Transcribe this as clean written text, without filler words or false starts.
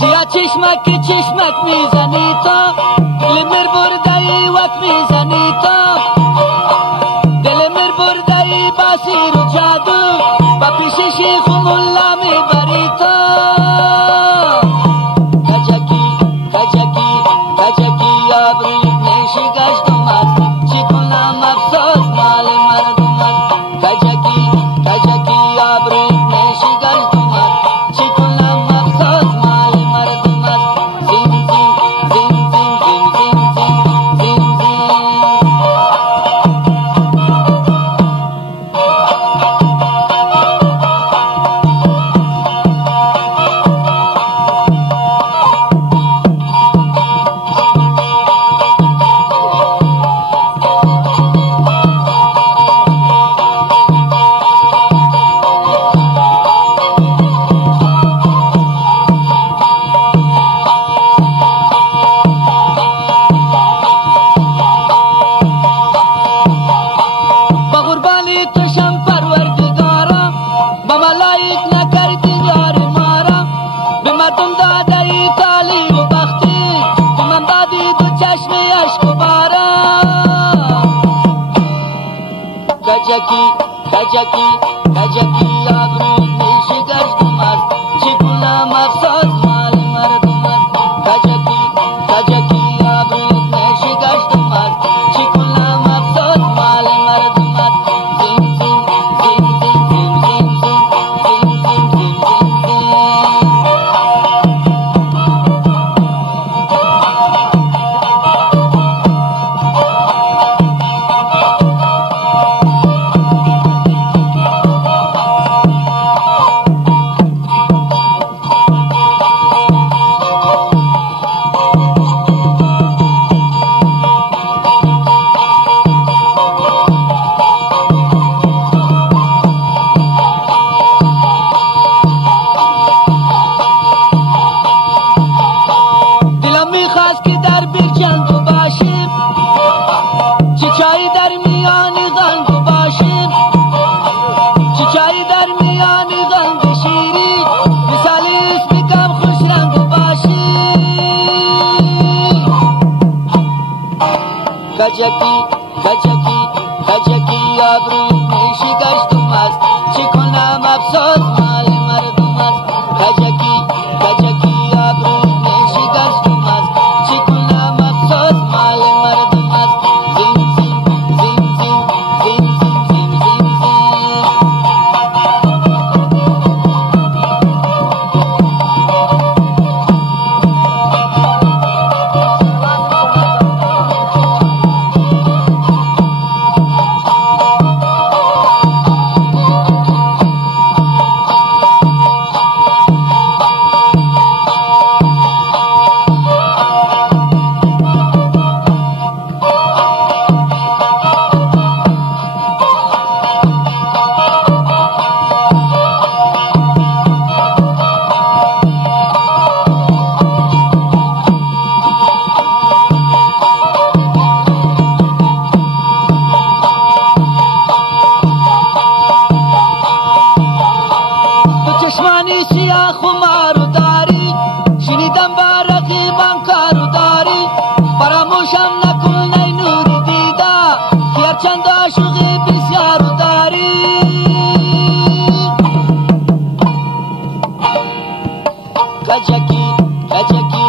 سیاه چشمک که چشمک میزنی تا دل مر برده ای وقت میزنی تا دل مر برده ای باسیر و جادو و پیش شیخ و ملا میبری تا کجکی کجکی کجکی آبروی نیشی گشتم از چی کنم افسوس مال مردم است کجکی کجکی آبروی نیشی گشتم از چی کنم افسوس مال مردم است زین زین زین زین زین زین زین زین کجکی کجکی کجکی آبروی نیشی گشتم از چی کنم افسوس مال مردم است کجکی کجکی آبروی نیشی گشتم از چی کنم افسوس مال مردم است زین زین زین زین زین زین زین زین زین زین کجکی کجکی کجکی آبروی نیشی گشتم از چی کنم افسوس مال مردم است کجکی کجکی آبروی نیشی گشتم از چی کنم افسوس مال مردم است زین زین زین زین زین زین زین زین چشمانی سیاه خمارو داری شنیدم با رقیبان کارو داری فراموشم نکن ای نوری دیده که هرچند عاشقی بسیارو داری کجکی کجکی